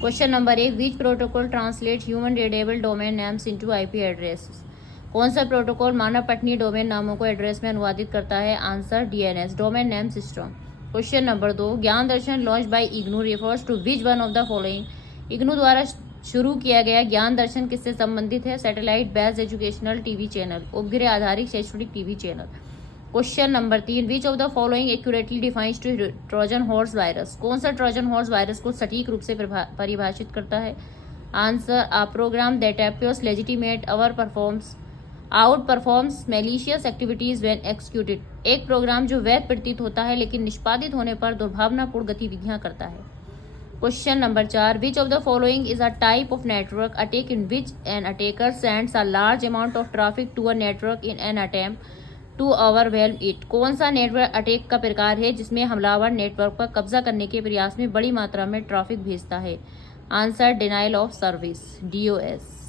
Question number 1, विच protocol translate human readable domain names into IP address? कौन सा protocol मानव पठनीय domain नामों को एड्रेस में अनुवादित करता है? Answer DNS, domain name system. Question number 2, Gyan Darshan launch by IGNOU refers to which one of the following? IGNOU द्वारा शुरू किया गया ज्ञान दर्शन किससे संबंधित है? Satellite based educational TV channel, उपग्रह आधारित शैक्षणिक TV channel. Question number 3, which of the following accurately defines to trojan horse virus? कौन सा ट्रोजन हॉर्स वायरस को सटीक रूप से परिभाषित करता है? Answer, a program that appears legitimate out performs malicious activities when executed. एक प्रोग्राम जो वैध प्रतीत होता है लेकिन निष्पादित होने पर दुर्भावनापूर्ण गतिविधियां करता है। Question number 4, which of the following is a type of network attack in which an attacker sends a large amount of traffic to a network in an attempt to overwhelm it? कौन सा network attack का प्रकार है जिसमें हमलावर network पर कब्जा करने के प्रयास में बड़ी मात्रा में ट्रैफिक भेजता है? Answer, denial of service, DOS.